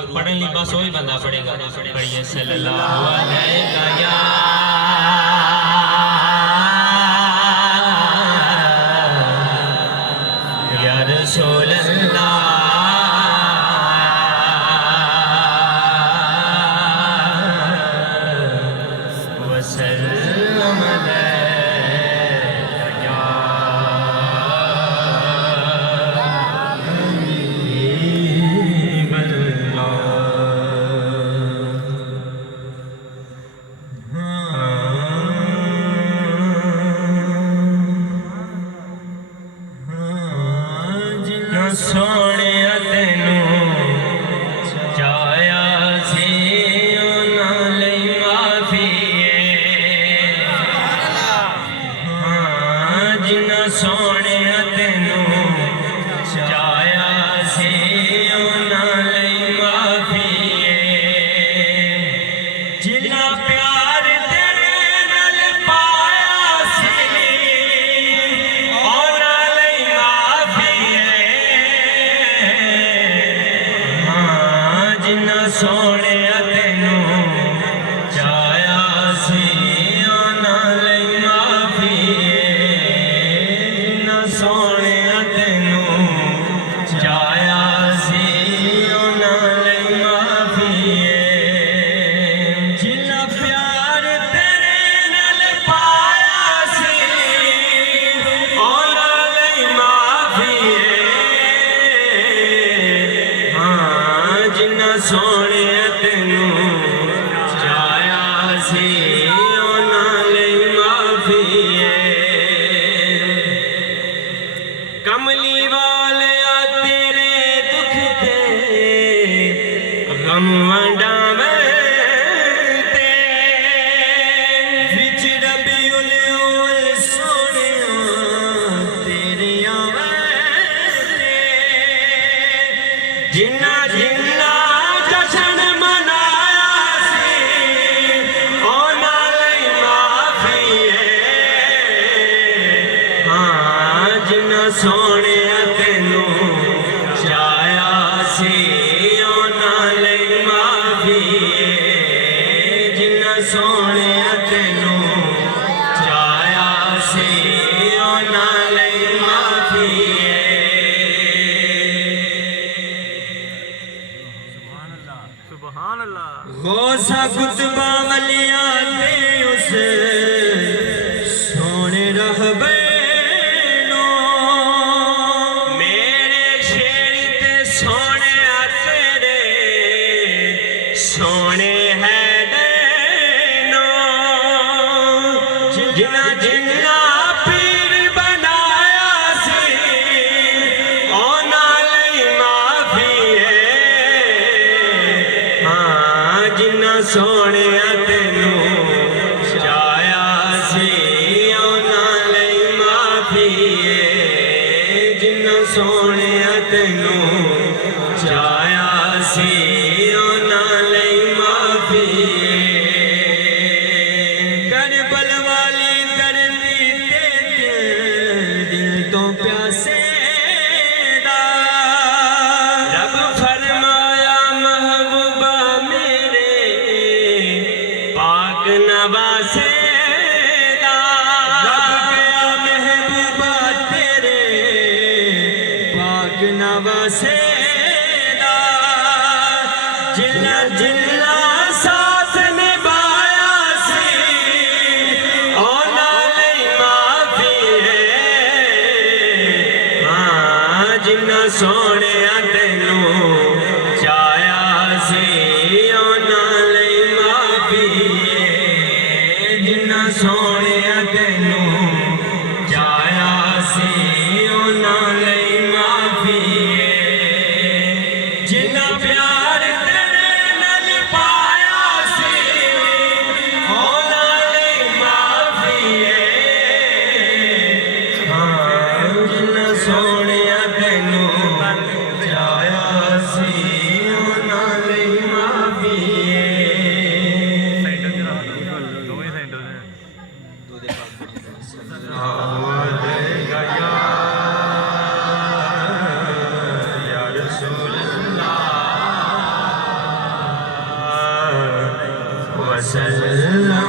पाक पढ़ने ली बस वही बंदा पढ़ेगा। पढ़िए सल्लल्लाहु अलैहि या रसूल अल्लाह वसल्लम सोने तेनू चाया सी नाले माफी जिन्ना सोने तेनू चाया सी नाले माफी जिन्ना प्यार तेरे नाल पाया सी सोने तेनू चाया सी नाले माफी जिन्ना सोने तेनू चाया सी नाले माफी जिन्ना प्यार तेरे नाल पाया सी नाले माफी जिन्ना सोने तेनू चाया सी नाले माफी कमली वाले तेरे दुख ते गम वंडावे ते विच रबीउल अव्वल सोने तेरे आवे ते जिन्ना जिन्ना सोने तेनू चाया सी नाले माफी जिन्ना सोने तेनू चाया सी नाले माफी सुभान अल्लाह गौसा कुतबा वलिया ते उस सोने रहबे सोने है देनो जिन्ना जिन्ना पीर बनाया सी नाले माफी जिन्ना सोने तेनू चाया सी नाले माफी जिन्ना सोने तेनू चाया सी करबल वाली करती दिल तो प्यासे दा रब फरमाया महबूबा मेरे पाक नवासे दा रब गया महबूबा तेरे पाक नवासे दा जिन्ना जिन्ना साथ निभाया सी नाले माफी जिन्ना सोने तेनू चाया सी नाले माफी जिन्ना सोने तेनू चाया सी नाले माफी जिन्ना प्यार तेरे नाल पाया सी नाले माफी जिन्ना सोने तेनू चाया सी नाले माफी वसल्लम।